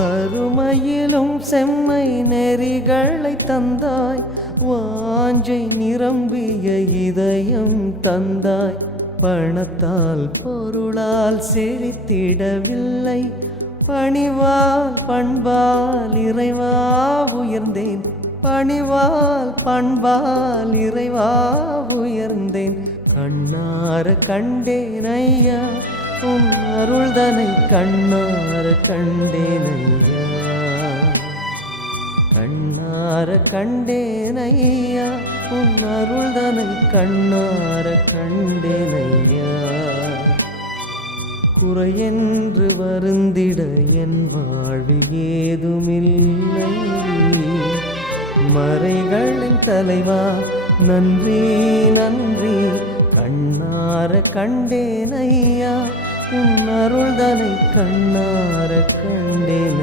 வறுமையிலும் செம்மை நெறிகளை தந்தாய், வாஞ்சை நிரம்பிய இதயம் தந்தாய். பணத்தால் பொருளால் செழித்திடவில்லை, பணிவால் பண்பால் இறைவா உயர்ந்தேன். பணிவால் பண்பால் இறைவா உயர்ந்தேன். கண்ணார கண்டேன் ஐயா உன் அருள்தனை, கண்ணார கண்டேன் ஐயா. கண்ணார கண்டேன் ஐயா உன் அருள்தனை, கண்ணார கண்டேன் ஐயா. குறையென்று வருந்திட என் வாழ்வில் ஏதுமில்லை, மறைகளின் தலைவா நன்றி நன்றி. கண்ணார கண்டேன் ஐயா உன் அருள்தனை, கண்ணார கண்டேன்.